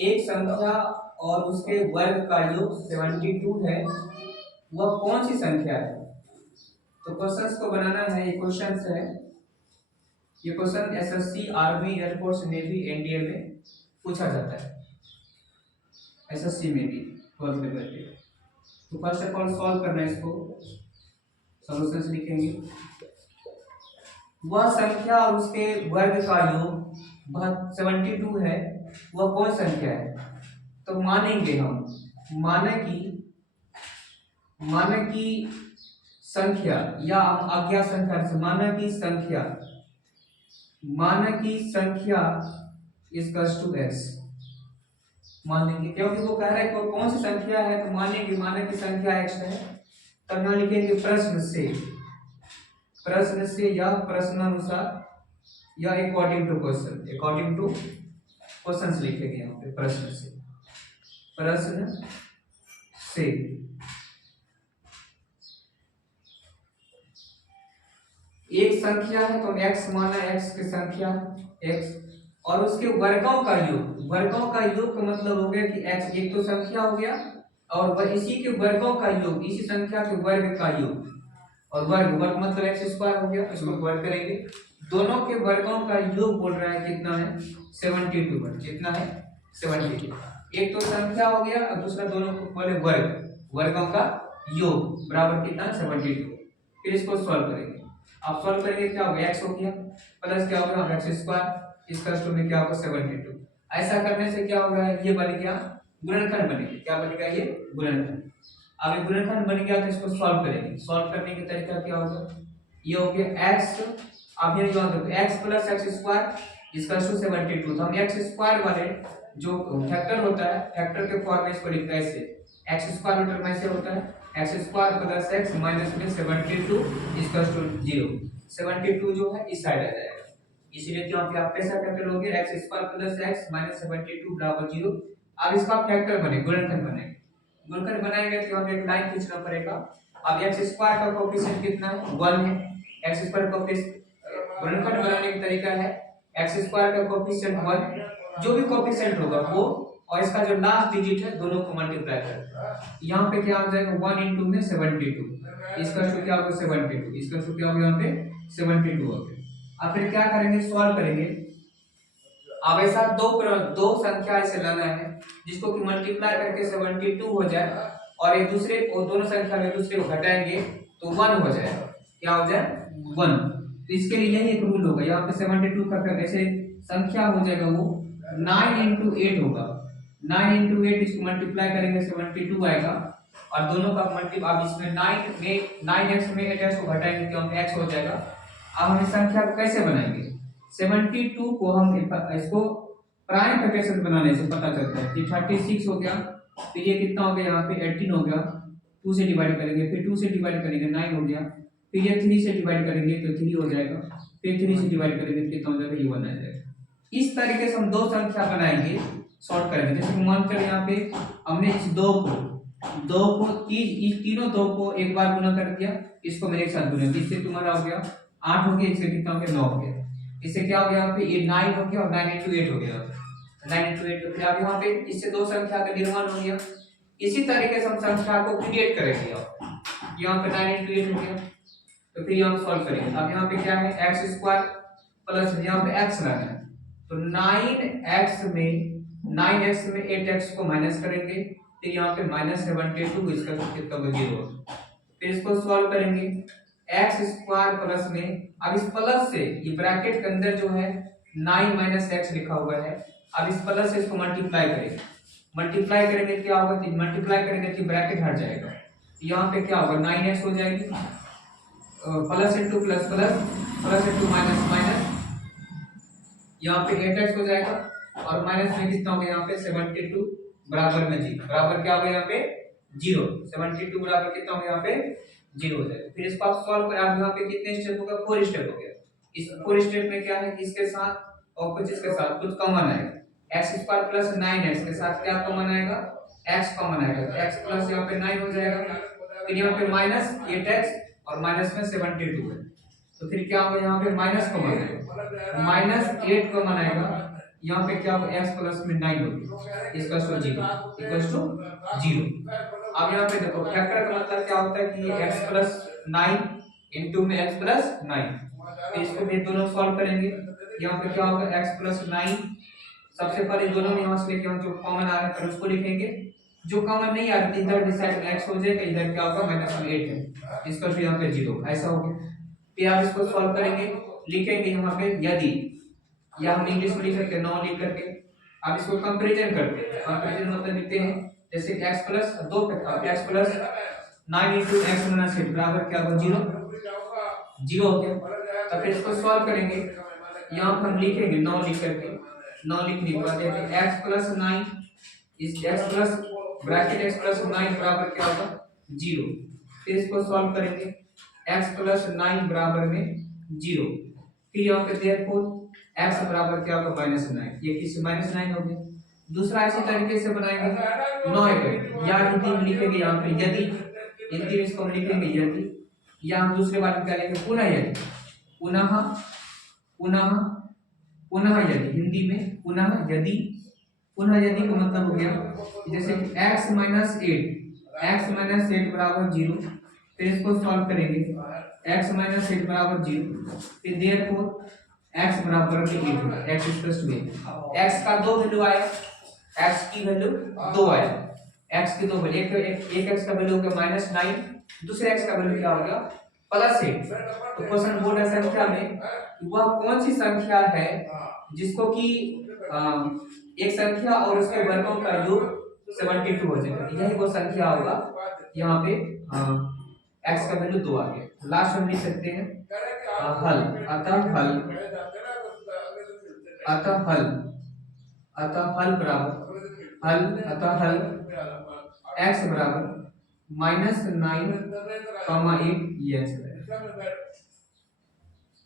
एक संख्या और उसके वर्ग का योग 72 है, वह कौन सी संख्या है? तो क्वेश्चंस को बनाना है। ये क्वेश्चंस है, ये question SSC, army, air force, navy, NDA में पूछा जाता है, एसएससी में भी 12th लेवल पे। तो फर्स्ट ऑफ ऑल सॉल्व करना है इसको, सॉल्यूशंस लिखेंगे। वह संख्या और उसके वर्ग का योग 72 है, वह कौन संख्या है? तो मानेंगे हम, माने की संख्या या हम अज्ञात संख्या से माना की संख्या इक्वल्स टू x मान लेंगे, क्योंकि वो कह रहा है कि कौन सी संख्या है, तो मानेंगे माना की संख्या x है। तब यहाँ लिखेंगे प्रश्न से या प्रश्नानुसार या अकॉर्डिंग टू क्वेश्चन लिखेंगे यहाँ पे। प्रश्न से एक संख्या है तो x माना, x की संख्या x और उसके वर्गों का योग का मतलब हो गया कि x एक तो संख्या हो गया और वह इसी के वर्गों का योग, इसी संख्या के वर्ग का योग, और वर्ग मतलब एक्स स्क्वायर हो गया, इसको वर्ग करेंगे। दोनों के वर्गों का योग बोल रहा है कितना है 72, कितना है 72। एक तो संख्या हो गया और दूसरा दोनों को बोले वर्गों का योग बराबर कितना 72। फिर इसको सॉल्व करेंगे। आप सॉल्व करेंगे क्या होगा, x हो गया प्लस क्या होगा एक्स स्क्वायर, इसका स्क्वायर में क्या होगा 72। ऐसा करने से क्या होगा, ये बन गया गुणनखंड बन गया। क्या बन गया, ये गुणनखंड। अब ये गुणनखंड बन गया तो इसको सॉल्व करेंगे। सॉल्व करने का तरीका क्या होगा, ये हो गया x, अब ये देखो x प्लस एक्स स्क्वायर इसका 72। तो हम एक्स स्क्वायर वाले जो फैक्टर होता है, फैक्टर के फॉर्म में इसको लिखते हैं ऐसे, एक्स स्क्वायर रूट में ऐसे होता है x square plus x minus में 72 इसका 0। 72 जो है इस साइड आ जाएगा, इसलिए क्योंकि आप कैसा फैक्टर लोगे x square plus x minus 72 बराबर 0। अब इसका फैक्टर बने, गुणनखंड बनेगा। गुणनखंड बनाएंगे तो हमें एक लाइन खींचना पड़ेगा। अब एक्स स्क्वायर का कोएफिशिएंट कितना है 1 है, एक्स स्क्वायर का गुणनखंड बनाने का तरीका है एक्स स्क्वायर का कोएफिशिएंट 1, जो भी कोएफिशिएंट होगा वो, और इसका जो लास्ट डिजिट है दोनों को मल्टीप्लाई कर, यहाँ पे क्या हो जाएगा 1 into में 72, इसका क्या होगा 72, इसका क्या होगा यहाँ पे 72 हो गया। अब फिर क्या करेंगे, सॉल्व करेंगे। अब ऐसा दो संख्या ऐसे लाना है जिसको कि मल्टीप्लाई करके 72 हो जाए और एक दूसरे और दोनों संख्या में दूसरे को घटाएंगे तो 1 हो जाएगा। क्या हो जाए 1। तो इसके लिए यही एक रूल होगा, यहाँ पे 72 का कैसे संख्या हो जाएगा, वो 9 into 8 होगा। 9 into 8 इसको मल्टीप्लाई करेंगे 72 आएगा और दोनों का मल्टीप्लाई, अब इसमें 9x में 8x को घटाएंगे तो हम x हो जाएगा। अब हम इस संख्या को कैसे बनाएंगे, 72 को हम इसको प्राइम फैक्टराइजेशन बनाने से पता चलता है कि 36 हो गया, फिर ये कितना हो गया यहाँ पे 18 हो गया, 2 से डिवाइड करेंगे, फिर 2 से डिवाइड करेंगे 9 हो गया, फिर ये 3 से डिवाइड करेंगे तो 3 हो जाएगा, फिर 3 से डिवाइड करेंगे तो कितना हो जाएगा, ये 1 आ जाएगा। इस तरीके से हम दो संख्या बनाएंगे, सॉर्ट करेंगे। जैसे मानकर यहाँ पे हमने इस दो को तीनों दो को एक बार गुना कर दिया, इसको मैंने एक साथ गुना, इससे तुम्हारा हो गया 8 हो गया, इससे कितना हो गया 9 हो गया, इससे क्या हो गया यहाँ पे ये 9 हो गया और 9 into 8 हो गया, 9 into 8 हो गया। अब यहाँ पे इससे दो संख्या का निर्माण हो गया। इसी तरीके से हम संख्या को क्रिएट करेंगे। अब यहाँ पे 9 into 8 हो गया, तो फिर यहाँ सॉल्व करेंगे। अब यहाँ पे क्या है एक्स स्क्वायर प्लस यहाँ पे एक्स लाना है, तो 9x में 8x को माइनस करेंगे, फिर यहाँ पे माइनस 72 इसका कितना होगा 0। फिर इसको सॉल्व करेंगे एक्स स्क्वायर प्लस में, अब इस प्लस से ये ब्रैकेट के अंदर जो है 9 माइनस एक्स लिखा हुआ है, अब इस प्लस से इसको मल्टीप्लाई करेंगे। मल्टीप्लाई करेंगे क्या होगा, मल्टीप्लाई करेंगे कि ब्रैकेट हट जाएगा, यहाँ पे क्या होगा 9x हो जाएगी, plus into plus plus, plus into minus minus, यहाँ पे 8x हो जाएगा और माइनस में कितना हो गया यहाँ पे 72 बराबर में 0, बराबर क्या हो गया यहाँ पे 0, 72 बराबर कितना हो गया यहाँ पे 0 हो जाएगा। फिर इसको आप सॉल्व करें, अब यहाँ पे कितने स्टेप हो गया 4 स्टेप हो गया। इस 4 स्टेप में क्या है कि इसके साथ और कुछ इसके साथ कुछ कॉमन आएगा, x स्क्वायर प्लस 9x के साथ क्या कॉमन आएगा x कॉमन आएगा, तो x प्लस यहाँ पे 9 हो जाएगा, फिर यहाँ पे माइनस 8x और माइनस में 72 है, तो फिर क्या होगा यहाँ पे माइनस कॉमन आएगा, माइनस 8 कॉमन आएगा, यहाँ पे क्या होगा x प्लस में 9 होगा इसका 0 इक्वल्स टू 0। अब यहाँ पे देखो फैक्टर का मतलब क्या होता है कि x प्लस 9 इंटू में x प्लस 9, तो इसको भी दोनों सॉल्व करेंगे। यहाँ पे क्या होगा x प्लस 9, सबसे पहले दोनों में यहाँ से लेके हम जो कॉमन आ रहा है उसको लिखेंगे, जो कॉमन नहीं आ रहा है इधर डिसाइड में x हो जाएगा, इधर क्या होगा -8 है, इसका फिर यहाँ पे 0 ऐसा हो गया। फिर आप इसको सॉल्व करेंगे, लिखेंगे यहाँ पे यदि, या हम इंग्लिश में लिख सकते हैं नॉन लिख करके। अब इसको कंपैरिजन करते हैं, कंपैरिजन मतलब लिखते हैं जैसे कि x plus 2 x plus 9 into x minus 8 बराबर क्या होगा 0 हो गया। तो फिर इसको सॉल्व करेंगे, यहाँ पर हम लिखेंगे 9 लिख करके, 9 लिखने के बाद देखिए x प्लस 9 इस x plus bracket x plus 9 बराबर क्या होगा 0। फिर इसको सॉल्व करेंगे x प्लस 9 बराबर में 0, फिर यहाँ पे देयरफॉर x बराबर क्या होगा -9, ये किस -9 हो गया। दूसरा इसी तरीके से बनाएंगे 9 या हिंदी में लिखेंगे यहाँ पे यदि, हिंदी में इसको हम लिखेंगे यदि, या हम दूसरे बार क्या लिखेंगे पुनः यदि, पुनः पुनः पुनः यदि, हिंदी में पुनः यदि, पुनः यदि का मतलब हो गया जैसे कि x माइनस 8 बराबर 0, फिर इसको सॉल्व करेंगे x माइनस 8 बराबर 0, फिर देयरफॉर x बराबर में 8 x इक्वल्स टू 8, x का दो वैल्यू आया, x की वैल्यू 2 आया, x की दो वैल्यू, एक x का वैल्यू हो गया -9, दूसरे x का वैल्यू क्या हो गया +8। तो क्वेश्चन बोर्ड है संख्या में वह कौन सी संख्या है जिसको कि एक संख्या और उसके वर्गों का योग 72 हो जाएगा, यही वो संख्या होगा। यहाँ पे x का वैल्यू 2 आ गया। लास्ट में लिख सकते हैं हल, अतः हल बराबर हल x बराबर -9, 8 ये आंसर है।